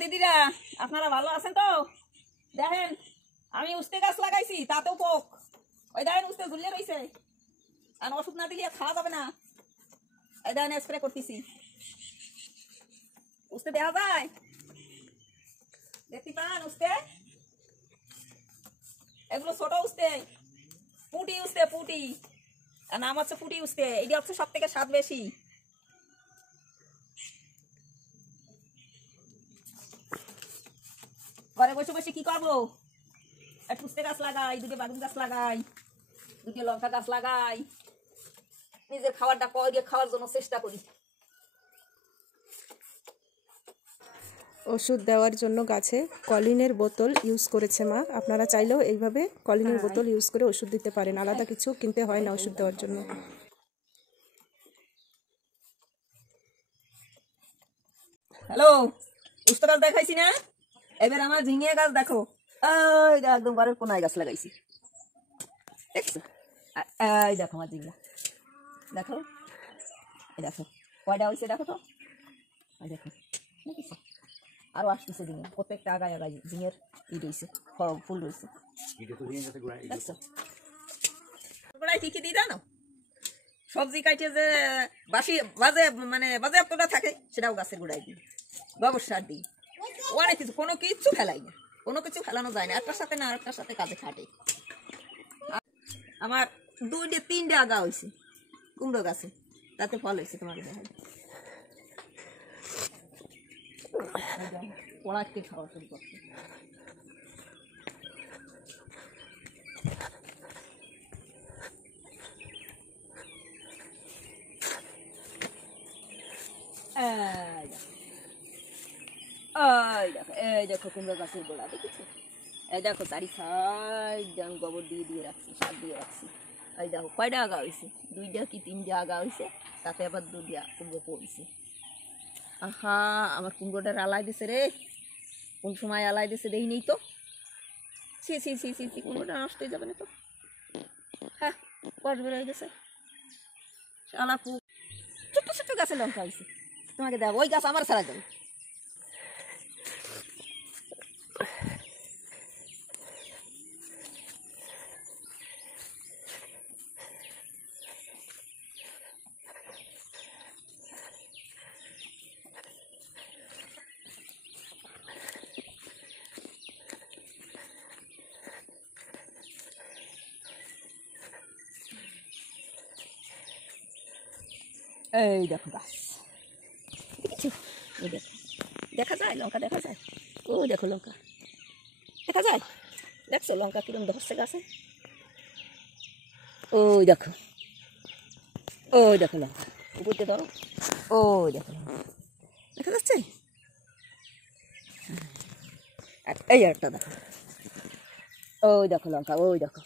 দিদিরা, আপনারা ভালো আছেন তো? দেখেন আমি উস্তে গাছ লাগাইছি, তাতেও পোক। ওই দেখেন উস্তে ঝুলিয়ে রয়েছে, আর ওষুধ না দিলে খাওয়া যাবে না। এই দেখেন স্প্রে করতেছি, উস্তে দেখা যায়, দেখতে পান উস্তে? এগুলো ছোট উস্তে, পুটি উস্তে, পুটি। আর নাম হচ্ছে পুটি উস্তে। এইটা হচ্ছে সব থেকে স্বাদ বেশি। ঘরে বসে বসে কি করবো? একটা উস্তে গাছ লাগাই, দুটো বাগুন গাছ লাগাই, দুটো লঙ্কা গাছ লাগাই, নিজের খাবারটা খাওয়ার জন্য চেষ্টা করি। ওষুধ দেওয়ার জন্য গাছে কলিনের বোতল ইউজ করেছে মা। আপনারা চাইলেও এইভাবে কলিনের বোতল ইউজ করে ওষুধ দিতে পারেন, আলাদা কিছু কিনতে হয় না ওষুধ দেওয়ার জন্য। হ্যালো, উস্তে গাছ দেখাইছি না? এবার আমার ঝিঙে গাছ দেখো, একদম ঘরের কোনায় গাছ লাগাইছি, দেখছো? এই দেখো আমার ঝিঙ্গা, দেখো, এই দেখো কয়টা হয়েছে দেখো তো, দেখো দেখেছো? আরো আসতেছে ঝিঙে, প্রত্যেকটা আগায় আগায় ঝিঙের ই রয়েছে, ফুল রয়েছে, দেখছো? গোড়ায় কি কি দিই জানো? সবজি কাটে যে বাসি বাজে মানে বাজেয়াপ্তটা থাকে, সেটাও গাছের গোড়ায় দিই, গোবর সার দিই, অনেক কিছু, কোনো কিচ্ছু ফেলাই না, কোনো কিছু ফেলানো যায় না, একটার সাথে না আরেকটার সাথে কাজে খাটে। আমার 2-3টে আগা হয়েছে কুমড়ো গাছে, তাতে ফল হয়েছে, তোমাকে দেখা পড়াতে খাওয়া শুরু করছে। এই দেখো কুমড়ো গাছের গোড়া দেখেছো? এই দেখো চারি সাইড আমি গোবর দিয়ে দিয়ে রাখছি, সার দিয়ে রাখছি। এই দেখো কয়টা আগা হয়েছে, 2টা কি 3টে আগা হয়েছে, তাতে আবার 2টা কুমড়ো পড়ছে। আহা, আমার কুমড়োটার আলাই দিছে রে, কোন সময় আলাই দিছে দেখি নেই তো। ছি ছি ছি ছি ছি, কুমড়োটা নষ্ট হয়ে যাবে না তো? হ্যাঁ, কষ বের হয়ে গেছে, শালা ছোট্ট ছোট্ট গাছে লঙ্কা হয়েছে। তোমাকে দেখ, ওই গাছ আমার ছাড়া যাবে। এই দেখো গাছ দেখেছো? ওই দেখো, দেখা যায় লঙ্কা, দেখা যায়, ও দেখো লঙ্কা দেখা যায়, দেখছো লঙ্কা কিরম ধরছে গাছে? ওই দেখো, ওই দেখো লঙ্কা, উপরতে ধরো, ওই দেখো লঙ্কা দেখা যাচ্ছে। এই একটা দেখো, ওই দেখো লঙ্কা, ওই দেখো,